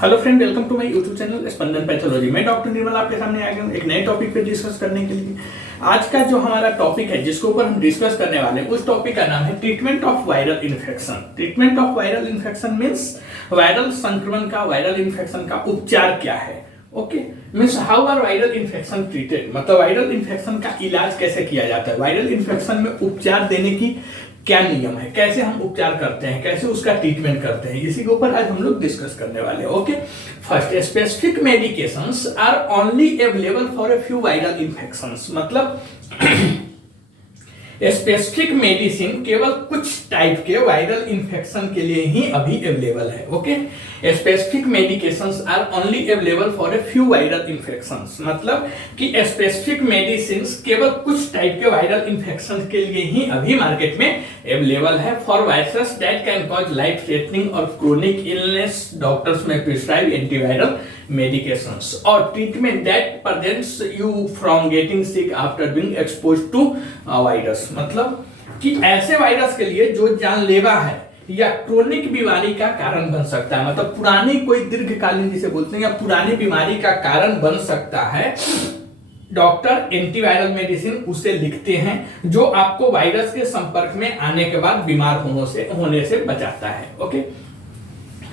Hello friend, welcome to my YouTube channel Spandan pathology. मैं doctor Nirmal आपके सामने आ गया हूं एक नए टॉपिक पे डिस्कस करने के लिए। आज का जो हमारा टॉपिक है जिसके ऊपर हम डिस्कस करने वाले हैं, उस टॉपिक का नाम है treatment of viral infection. Treatment of viral infection means viral संक्रमण का, वायरल इन्फेक्शन का उपचार क्या है। Okay, means how are viral infection treated, मतलब वायरल इन्फेक्शन का इलाज कैसे किया जाता है, वायरल इन्फेक्शन में उपचार देने की क्या नियम है, कैसे हम उपचार करते हैं, कैसे उसका ट्रीटमेंट करते हैं, इसी के ऊपर आज हम लोग डिस्कस करने वाले हैं। Okay, first, specific medications are only available for a few viral infections. मतलब स्पेसिफिक मेडिसिन केवल कुछ टाइप के वायरल इन्फेक्शन के लिए ही अभी अवेलेबल है। Okay, specific medications are only available for a few viral infections, मतलब कि स्पेसिफिक मेडिसिन केवल कुछ टाइप के वायरल इन्फेक्शन के लिए ही अभी मार्केट में अवेलेबल है। For virus that can cause life threatening और क्रोनिक इलनेस, डॉक्टर्स में prescribe antiviral medications or treatment that prevents you from getting sick after being exposed to virus। मतलब कि ऐसे वायरस के लिए जो जानलेवा है या क्रोनिक बीमारी का कारण बन सकता है, मतलब पुरानी कोई दीर्घकालीन जिसे बोलते हैं या पुरानी बीमारी का कारण बन सकता है, डॉक्टर एंटीवायरल मेडिसिन उसे लिखते हैं जो आपको वायरस के संपर्क में आने के बाद बीमार होने से बचाता है। Okay,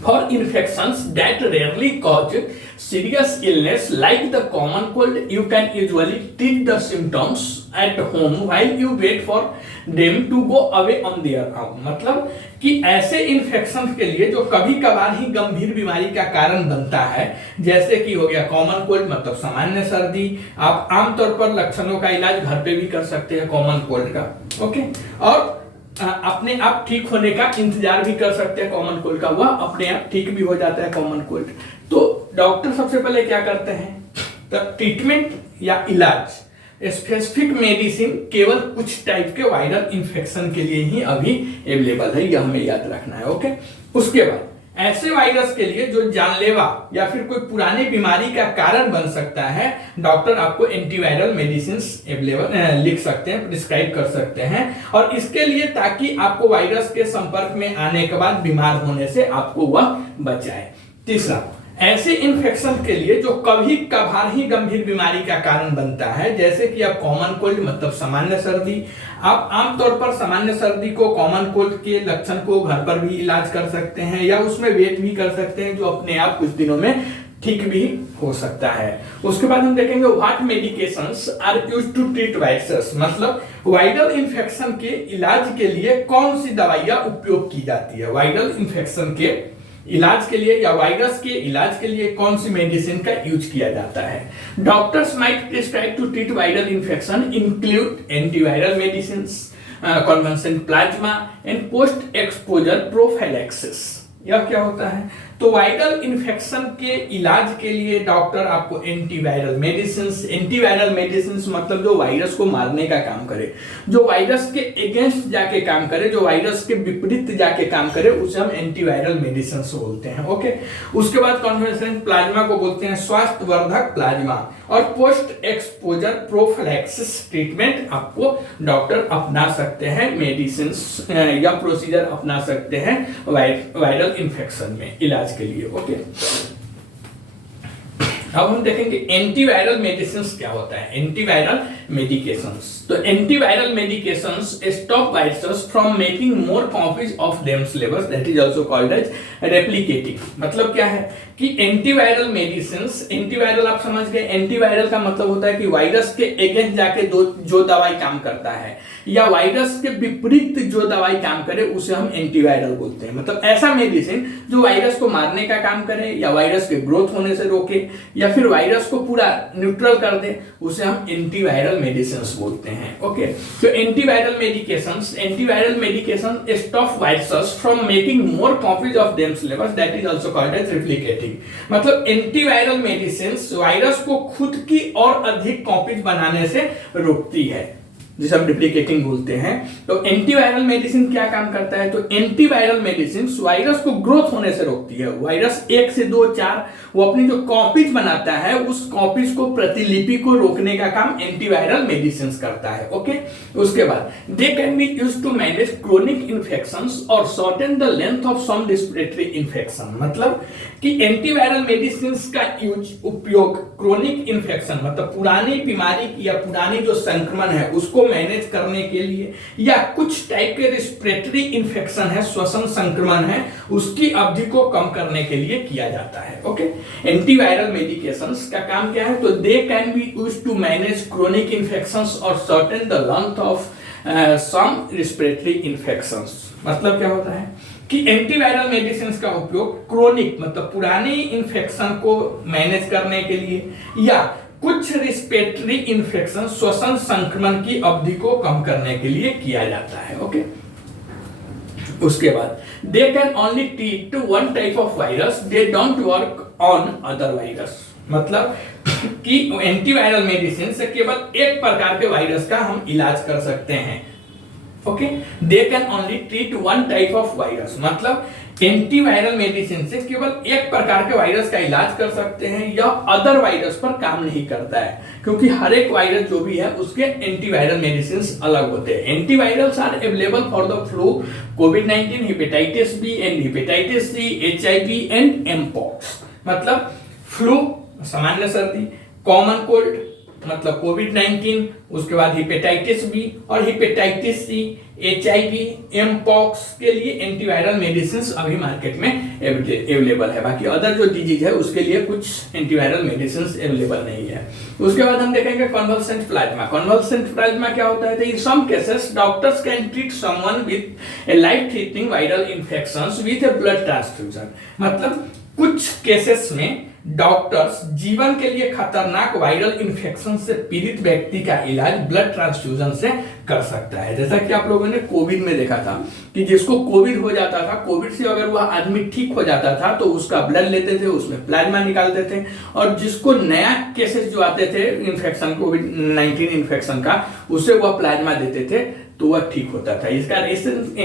for infections that rarely cause serious illness like the common cold, you can usually treat the symptoms at home while you wait for them to go away on their own। मतलब कि ऐसे infection के लिए जो कभी कभार ही गंभीर बीमारी का कारण बनता है, जैसे कि हो गया कॉमन कोल्ड, मतलब सामान्य सर्दी, आप आमतौर पर लक्षणों का इलाज घर पे भी कर सकते हैं कॉमन कोल्ड का। ओके, और अपने आप ठीक होने का इंतजार भी कर सकते हैं कॉमन कोल्ड का, वह अपने आप ठीक भी हो जाता है कॉमन कोल्ड। तो डॉक्टर सबसे पहले क्या करते हैं, तो ट्रीटमेंट या इलाज स्पेसिफिक मेडिसिन केवल कुछ टाइप के वायरल इन्फेक्शन के लिए ही अभी अवेलेबल है, यह हमें याद रखना है। ओके, उसके बाद ऐसे वायरस के लिए जो जानलेवा या फिर कोई पुरानी बीमारी का कारण बन सकता है, डॉक्टर आपको एंटीवायरल मेडिसिन अवेलेबल लिख सकते हैं, प्रिस्क्राइब कर सकते हैं, और इसके लिए ताकि आपको वायरस के संपर्क में आने के बाद बीमार होने से आपको वह बचाए। तीसरा, ऐसे इन्फेक्शन के लिए जो कभी कभार ही गंभीर बीमारी का कारण बनता है, जैसे कि आप कॉमन कोल्ड मतलब सामान्य सर्दी, आप आमतौर पर सामान्य सर्दी को, कॉमन कोल्ड के लक्षण को घर पर भी इलाज कर सकते हैं या उसमें वेट भी कर सकते हैं, जो अपने आप कुछ दिनों में ठीक भी हो सकता है। उसके बाद हम देखेंगे what medications are used to treat virus, मतलब वायरल इन्फेक्शन के इलाज के लिए कौन सी दवाइयां उपयोग की जाती है, वायरल इन्फेक्शन के इलाज के लिए या वायरस के इलाज के लिए कौन सी मेडिसिन का यूज किया जाता है। Doctors might prescribe to treat viral infection include antiviral medicines, convention plasma and post exposure prophylaxis. यह क्या होता है, तो वायरल इन्फेक्शन के इलाज के लिए डॉक्टर आपको एंटीवायरल मेडिसिन मतलब जो वायरस को मारने का काम करे, जो वायरस के अगेंस्ट जाके काम करे, जो वायरस के विपरीत जाके काम करे, उसे हम एंटीवायरल मेडिसिन बोलते हैं। ओके, उसके बाद कन्वेंशनल प्लाज्मा को बोलते हैं स्वास्थ्यवर्धक प्लाज्मा, और पोस्ट एक्सपोजर प्रोफिलैक्सिस ट्रीटमेंट आपको डॉक्टर अपना सकते हैं, मेडिसिन या प्रोसीजर अपना सकते हैं वायरल इन्फेक्शन में इलाज के लिए। ओके, अब हम देखेंगे एंटीवायरल मेडिसिन्स क्या होता है। एंटीवायरल मेडिकेशंस, तो antiviral medications stop virus from making more copies of themselves, that is also called as replicating. मतलब क्या है कि एंटीवायरल मेडिसिन्स, एंटीवायरल आप समझ गए, एंटीवायरल का मतलब होता है कि वायरस के अगेंस्ट जाके जो दवाई काम करता है या वायरस के विपरीत जो दवाई काम करे उसे हम एंटीवायरल बोलते हैं। मतलब ऐसा मेडिसिन जो वायरस को मारने का काम करे या वायरस के ग्रोथ होने से रोके या फिर वायरस को पूरा न्यूट्रल कर दे, उसे हम एंटीवायरल मेडिसिन बोलते हैं। ओके, तो antiviral medication stop virus from making more copies of themselves, that is also called as replicating. मतलब एंटीवायरल मेडिसिन वायरस को खुद की और अधिक कॉपीज बनाने से रोकती है। जिसे हम डिप्लीकेटिंग बोलते हैं। तो एंटीवायरल मेडिसिन क्या काम करता है, तो एंटीवायरल मेडिसिन वायरस को ग्रोथ होने से रोकती है। वायरस 1 से 2 4 वो अपनी जो कॉपीज बनाता है, उस कॉपीज को, प्रतिलिपि को रोकने का काम एंटीवायरल मेडिसिन करता है। ओके, उसके बाद they can be used to manage chronic infections और shorten the length of some respiratory infection. मतलब कि एंटीवायरल मेडिसिन का उपयोग क्रोनिक इन्फेक्शन मतलब पुरानी बीमारी या पुरानी जो संक्रमण है उसको मैनेज करने के लिए, या कुछ टाइप के रेस्पिरेटरी इन्फेक्शन है, श्वसन संक्रमण है, उसकी अवधि को कम करने के लिए किया जाता है। ओके, एंटीवायरल मेडिकेशंस का काम क्या है, तो they can be used to manage chronic infections और shorten the length of some respiratory infections. मतलब क्या होता है कि एंटीवायरल मेडिसिन का उपयोग क्रोनिक मतलब पुरानी इन्फेक्शन को मैनेज करने के लिए, या कुछ रेस्पिरेटरी इन्फेक्शन श्वसन संक्रमण की अवधि को कम करने के लिए किया जाता है। ओके, उसके बाद they can only treat one type of virus, they don't work on other virus. मतलब कि एंटीवायरल मेडिसिन से केवल एक प्रकार के वायरस का हम इलाज कर सकते हैं। Okay, they can only treat one type of virus. मतलब एंटीवायरल मेडिसिन से केवल एक प्रकार के वायरस का इलाज कर सकते हैं, या अदर वायरस पर काम नहीं करता है, क्योंकि हर एक वायरस जो भी है उसके एंटीवायरल मेडिसिन अलग होते हैं। Antivirals are available for the flu, कोविड-19, hepatitis B and hepatitis C, HIV and mpox. मतलब फ्लू सामान्य सर्दी, कॉमन कोल्ड मतलब कोविड-19, उसके बाद हेपेटाइटिस बी और हेपेटाइटिस सी, HIV, एमपॉक्स के लिए एंटीवायरल मेडिसिन अभी मार्केट में अवेलेबल है। बाकी अदर जो डिजीज है उसके लिए कुछ एंटीवायरल मेडिसिन अवेलेबल नहीं है। उसके बाद हम देखेंगे कन्वल्सेंट प्लाज्मा। कन्वल्सेंट प्लाज्मा क्या होता है, in some cases doctors can treat someone with a life threatening viral infections with a blood transfusion. मतलब कुछ केसेस में डॉक्टर्स जीवन के लिए खतरनाक वायरल इन्फेक्शन से पीड़ित व्यक्ति का इलाज ब्लड ट्रांसफ्यूजन से कर सकता है। जैसा कि आप लोगों ने कोविड में देखा था कि जिसको कोविड हो जाता था, कोविड से अगर वह आदमी ठीक हो जाता था तो उसका ब्लड लेते थे, उसमें प्लाज्मा निकालते थे, और जिसको नया केसेस जो आते थे इन्फेक्शन, कोविड-19 इन्फेक्शन का, उसे वह प्लाज्मा देते थे तो वह ठीक होता था।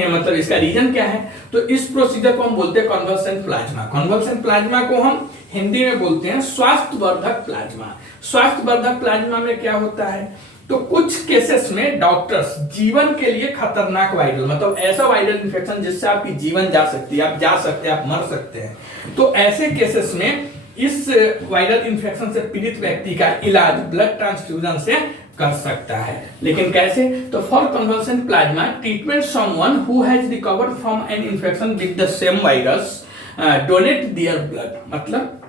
मतलब इसका रीजन क्या है, तो इस प्रोसीजर को हम बोलते हैं कन्वल्सेंट प्लाज्मा। कन्वल्सेंट प्लाज्मा को हम हिंदी में बोलते हैं स्वास्थ्यवर्धक प्लाज्मा। स्वास्थ्यवर्धक प्लाज्मा में क्या होता है, तो कुछ केसेस में डॉक्टर्स जीवन के लिए खतरनाक वायरल मतलब ऐसा वायरल इन्फेक्शन जिससे आपकी जीवन जा सकती है, आप जा सकते हैं, आप मर सकते हैं, तो ऐसे केसेस में इस वायरल इन्फेक्शन से पीड़ित व्यक्ति का इलाज ब्लड ट्रांसफ्यूजन से कर सकता है। लेकिन कैसे, तो for convulsant plasma treatment someone who has recovered from an infection with the same virus donate their blood. मतलब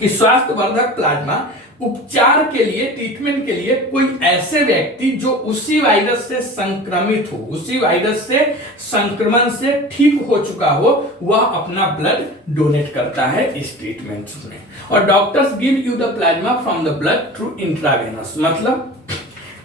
कि स्वास्थ्यवर्धक प्लाज्मा उपचार के लिए, ट्रीटमेंट के लिए कोई ऐसे व्यक्ति जो उसी वायरस से संक्रमित हो, उसी वायरस से संक्रमण से ठीक हो चुका हो, वह अपना ब्लड डोनेट करता है इस ट्रीटमेंट में। और doctors give you the plasma from the blood through intravenous. मतलब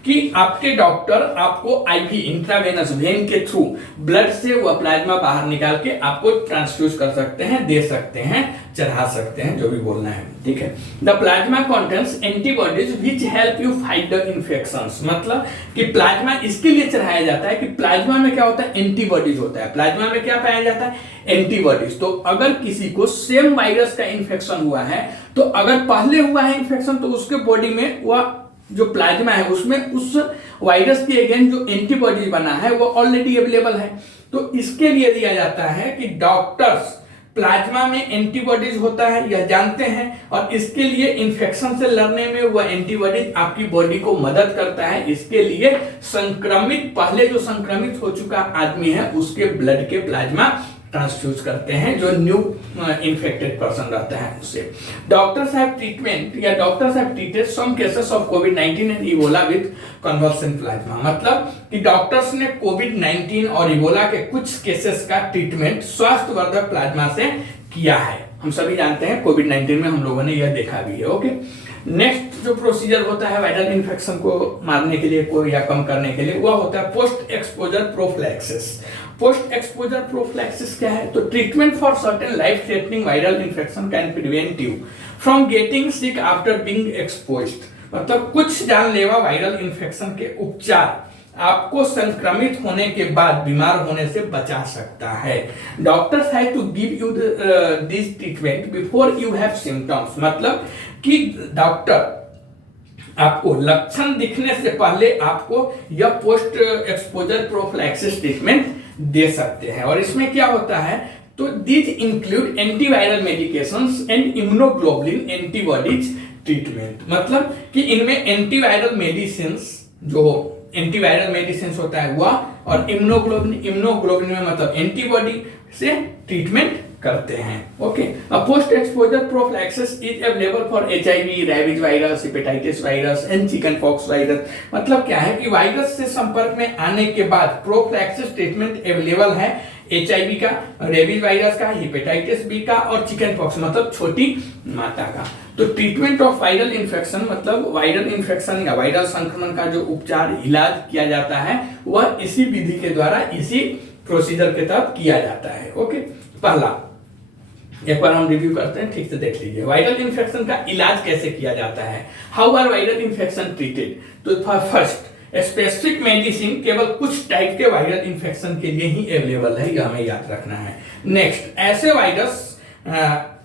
कि आपके डॉक्टर आपको आईवी इंट्रावेनस वेन के थ्रू ब्लड से वह प्लाज्मा बाहर निकाल के आपको ट्रांसफ्यूज कर सकते हैं, दे सकते हैं, चढ़ा सकते हैं, जो भी बोलना है। ठीक है, the plasma contains antibodies which help you fight the infections. मतलब कि प्लाज्मा इसके लिए चढ़ाया जाता है कि प्लाज्मा में क्या होता है, एंटीबॉडीज होता है। प्लाज्मा में क्या पाया जाता है, एंटीबॉडीज। तो अगर किसी को सेम वायरस का इन्फेक्शन हुआ है, तो अगर पहले हुआ है इन्फेक्शन, तो उसके बॉडी में वह जो प्लाज्मा है उसमें उस वायरस के अगेंस्ट जो एंटीबॉडी बना है वो ऑलरेडी अवेलेबल है। तो इसके लिए दिया जाता है कि डॉक्टर्स प्लाज्मा में एंटीबॉडीज होता है यह जानते हैं, और इसके लिए इन्फेक्शन से लड़ने में वह एंटीबॉडीज आपकी बॉडी को मदद करता है। इसके लिए संक्रमित, पहले जो संक्रमित हो चुका आदमी है उसके ब्लड के प्लाज्मा ट्रांसफ्यूज करते हैं, जो न्यू इन्फेक्टेड पर्सन रहता है उसे। डॉक्टर्स हैव ट्रीटमेंट या doctors have treated some cases of कोविड-19 and Ebola with convalescent plasma. मतलब कि डॉक्टर्स ने कोविड-19 और इबोला के कुछ केसेस का ट्रीटमेंट स्वास्थ्यवर्धक प्लाज्मा से किया है। हम सभी जानते हैं कोविड-19 में हम लोगों ने यह देखा भी है। ओके, नेक्स्ट जो प्रोसीजर होता है वायरल इन्फेक्शन को मारने के लिए या कम करने के लिए, वह होता है post exposure prophylaxis. Post exposure prophylaxis क्या है, तो treatment for certain life threatening viral infection can prevent you from getting sick after being exposed. मतलब कुछ जानलेवा वायरल इन्फेक्शन के उपचार आपको संक्रमित होने के बाद बीमार होने से बचा सकता है। Doctors have to give you this treatment before you have symptoms, मतलब कि डॉक्टर आपको लक्षण दिखने से पहले आपको यह पोस्ट एक्सपोजर प्रोफिलैक्सिस ट्रीटमेंट दे सकते हैं। और इसमें क्या होता है, तो these include antiviral medications and immunoglobulin antibodies treatment, मतलब कि इनमें एंटीवायरल मेडिसिन्स, जो एंटीवायरल मेडिसिन होता है वह, और इम्यूनोग्लोबुलिन में मतलब एंटीबॉडी से ट्रीटमेंट करते हैं। Okay, post exposure prophylaxis is available for HIV, rabies virus, hepatitis virus and chicken pox virus. मतलब क्या है कि वायरस से संपर्क में आने के बाद प्रोफिलैक्सिस ट्रीटमेंट अवेलेबल है एचआईवी का, रेबीज वायरस का, हेपेटाइटिस बी का और चिकन पॉक्स मतलब छोटी माता का। तो ट्रीटमेंट ऑफ वायरल इन्फेक्शन मतलब वायरल इन्फेक्शन या वायरल संक्रमण का जो उपचार इलाज किया जाता है वह इसी विधि के द्वारा, इसी प्रोसीजर के तहत किया जाता है। ओके, पहला एक बार हम रिव्यू करते हैं, ठीक से देख लीजिए। वायरल इन्फेक्शन का इलाज कैसे किया जाता है, how are viral infection treated. तो फर्स्ट, स्पेसिफिक मेडिसिन केवल कुछ टाइप के वायरल इन्फेक्शन के लिए ही अवेलेबल है, यह हमें याद रखना है। नेक्स्ट, ऐसे वायरस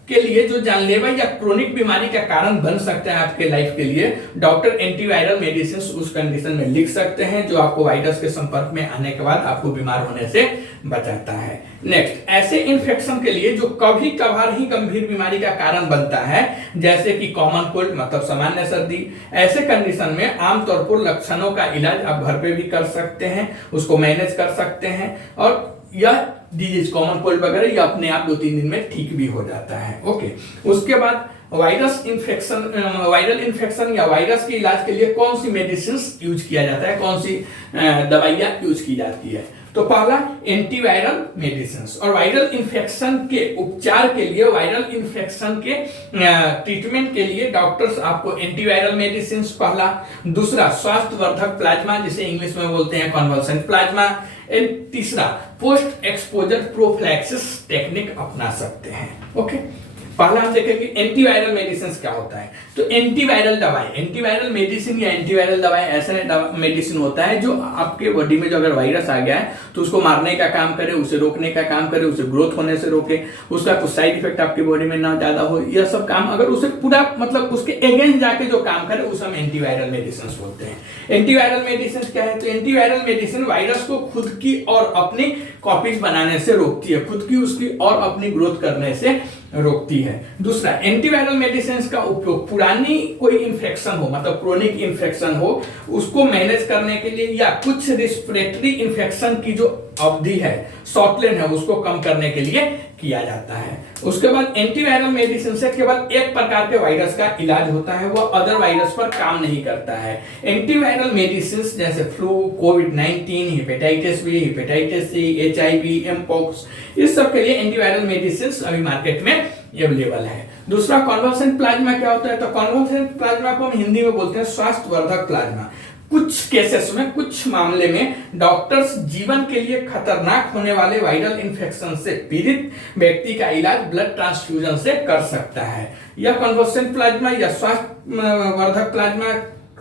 के लिए जो जानलेवा या क्रोनिक बीमारी का कारण बन सकता है आपके लाइफ के लिए, डॉक्टर एंटीवायरल मेडिसिन उस कंडीशन में लिख सकते हैं जो आपको वायरस के संपर्क में आने के बाद आपको बीमार होने से बचाता है। नेक्स्ट, ऐसे इन्फेक्शन के लिए जो कभी कभार ही गंभीर बीमारी का कारण बनता है, जैसे कि कॉमन कोल्ड मतलब सामान्य सर्दी, ऐसे कंडीशन में आमतौर पर लक्षणों का इलाज आप घर पे भी कर सकते हैं, उसको मैनेज कर सकते हैं, और यह डिजीज कॉमन कोल्ड वगैरह ये अपने आप 2-3 दिन में ठीक भी हो जाता है। ओके, उसके बाद वायरल इन्फेक्शन या वायरस के इलाज के लिए कौन सी मेडिसिन यूज किया जाता है, कौन सी दवाइयां यूज की जाती है। तो पहला एंटीवायरल मेडिसिन, और वायरल इन्फेक्शन के उपचार के लिए, वायरल इन्फेक्शन के ट्रीटमेंट के लिए डॉक्टर्स आपको एंटीवायरल मेडिसिन पहला, दूसरा स्वास्थ्यवर्धक प्लाज्मा जिसे इंग्लिश में बोलते हैं कन्वल्सेंट प्लाज्मा, एंड तीसरा पोस्ट एक्सपोजर प्रोफिलैक्सिस टेक्निक अपना सकते हैं। ओके, पहला हम देखेंगे एंटीवायरल मेडिसिन क्या होता है। तो एंटीवायरल दवाई, एंटीवायरल मेडिसिन या एंटीवायरल दवाई ऐसा मेडिसिन होता है जो आपके बॉडी में जो अगर वायरस आ गया है तो उसको मारने का काम करे, उसे रोकने का काम करे, उसे ग्रोथ होने से रोके, उसका कुछ साइड इफेक्ट आपकी बॉडी में ना ज्यादा हो, यह सब काम अगर उसे पूरा मतलब उसके अगेंस्ट जाके जो काम करे उसे हम एंटीवायरल मेडिसिन बोलते हैं। एंटीवायरल मेडिसिन क्या है, तो एंटीवायरल मेडिसिन वायरस को खुद की और अपनी कॉपीज बनाने से रोकती है, खुद की उसकी और अपनी ग्रोथ करने से रोकती है। दूसरा, एंटीवायरल मेडिसिन का उपयोग पुरानी कोई इन्फेक्शन हो मतलब क्रोनिक इन्फेक्शन हो उसको मैनेज करने के लिए, या कुछ रिस्पिरेटरी इन्फेक्शन की जो अवधि है, शॉर्टलेन है, उसको कम करने के लिए किया जाता है। उसके बाद एंटीवायरल मेडिसिन से केवल एक प्रकार के वायरस का इलाज होता है, वह अदर वायरस पर काम नहीं करता है। एंटीवायरल मेडिसिन जैसे फ्लू, कोविड-19, hepatitis B, hepatitis C, HIV, mpox, इस सब के लिए एंटीवायरल मेडिसिन अभी मार्केट में अवेलेबल है। दूसरा, कन्वल्सेंट प्लाज्मा क्या होता है, तो कन्वल्सेंट प्लाज्मा को हम हिंदी में बोलते हैं स्वास्थ्यवर्धक प्लाज्मा। कुछ केसेस में, कुछ मामले में डॉक्टर्स जीवन के लिए खतरनाक होने वाले वायरल इन्फेक्शन से पीड़ित व्यक्ति का इलाज ब्लड ट्रांसफ्यूजन से कर सकता है। यह कन्वल्सेंट प्लाज्मा या स्वास्थ्यवर्धक प्लाज्मा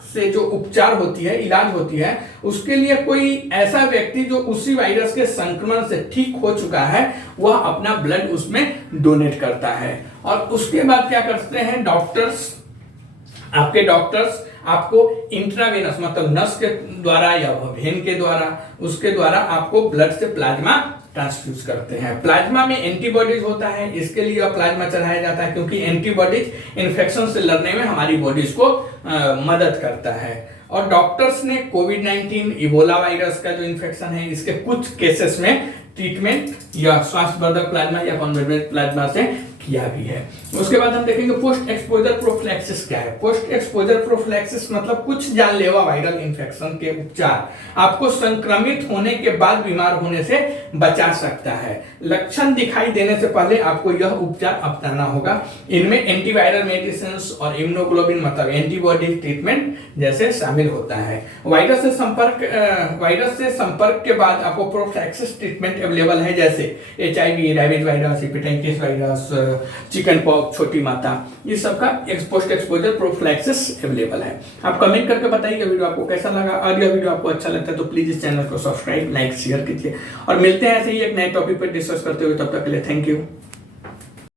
से जो उपचार होती है, इलाज होती है, उसके लिए कोई ऐसा व्यक्ति जो उसी वायरस के संक्रमण से ठीक हो चुका है वह अपना ब्लड उसमें डोनेट करता है। और उसके बाद क्या करते हैं डॉक्टर्स, आपके डॉक्टर्स आपको इंट्रावेनस मतलब नस के द्वारा या वेन के द्वारा, उसके द्वारा आपको ब्लड से प्लाज्मा ट्रांसफ्यूज करते हैं। प्लाज्मा में एंटीबॉडीज होता है, इसके लिए प्लाज्मा चढ़ाया जाता है क्योंकि एंटीबॉडीज इन्फेक्शन से लड़ने में हमारी बॉडीज को मदद करता है। और डॉक्टर्स ने कोविड-19, इबोला वायरस का जो इन्फेक्शन है, इसके कुछ केसेस में ट्रीटमेंट या स्वास्थ्यवर्धक प्लाज्मा या कन्वर्जेंट प्लाज्मा से किया भी है। उसके बाद हम देखेंगे पोस्ट एक्सपोजर प्रोफिलैक्सिस क्या है। पोस्ट एक्सपोजर प्रोफिलैक्सिस मतलब कुछ जानलेवा वायरल इन्फेक्शन के उपचार, आपको संक्रमित होने के बाद बीमार होने से बचा सकता है। लक्षण दिखाई देने से पहले आपको यह उपचार अपनाना होगा। इनमें एंटीवायरल मेडिसिन और इम्यूनोग्लोबुलिन मतलब एंटीबॉडी ट्रीटमेंट जैसे शामिल होता है। वायरस से संपर्क के बाद आपको प्रोफिलैक्सिस ट्रीटमेंट अवेलेबल है, जैसे HIV, rabies virus, hepatitis virus, chicken pox, pox, छोटी माता, इस सब का पोस्ट एक्सपोजर प्रोफिलैक्सिस अवेलेबल है। आप कमेंट करके बताइए वीडियो आपको कैसा लगा। और यह वीडियो आपको अच्छा लगता है तो प्लीज इस चैनल को सब्सक्राइब, लाइक, शेयर कीजिए और मिलते हैं ऐसे ही एक नए टॉपिक पर डिस्कस करते हुए। तब तक के लिए थैंक यू।